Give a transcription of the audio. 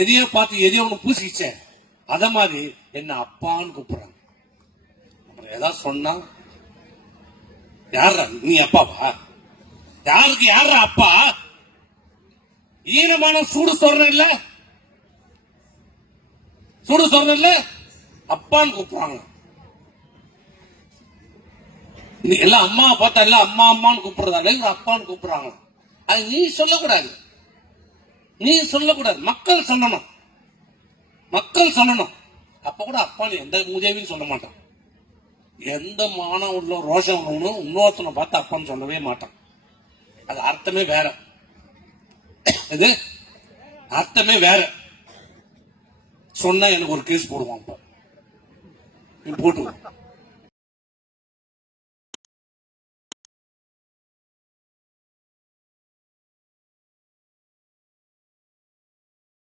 எதையோ பார்த்து எதையோ ஒண்ணு பூசிச்சேன், அத மாதிரி என்ன அப்பான்னு கூப்பிடுறாங்க. அப்புறம் ஏதாவது சொன்னா யாரா நீ அப்பாவா? யாருக்கு யாரா அப்பா? ஈனமான சூடு சொல்றேன்ல, சூடு சொல்றேன்ல, அப்பான்னு கூப்பிடுறாங்க. எல்லாம் அம்மா பார்த்தா எல்லாம் அம்மா அம்மான்னு கூப்பிடுறதால அப்பான்னு கூப்பிடுறாங்க. அது நீ சொல்லக்கூடாது, நீ சொல்லக்கூடாது, மக்கள் சொல்லணும், மக்கள் சொல்லணும். அப்ப கூட அப்பான்னு எந்த மூதேவியும் சொல்ல மாட்டான். எந்த மானம் உள்ள ரோஷம் உள்ளவனும் இன்னொருத்தனை பார்த்து அப்பான்னு சொல்லவே மாட்டான். அது அர்த்தமே வேற, இது அர்த்தமே வேற. சொன்னா எனக்கு ஒரு கேஸ் போடுவான், போட்டுவோம்.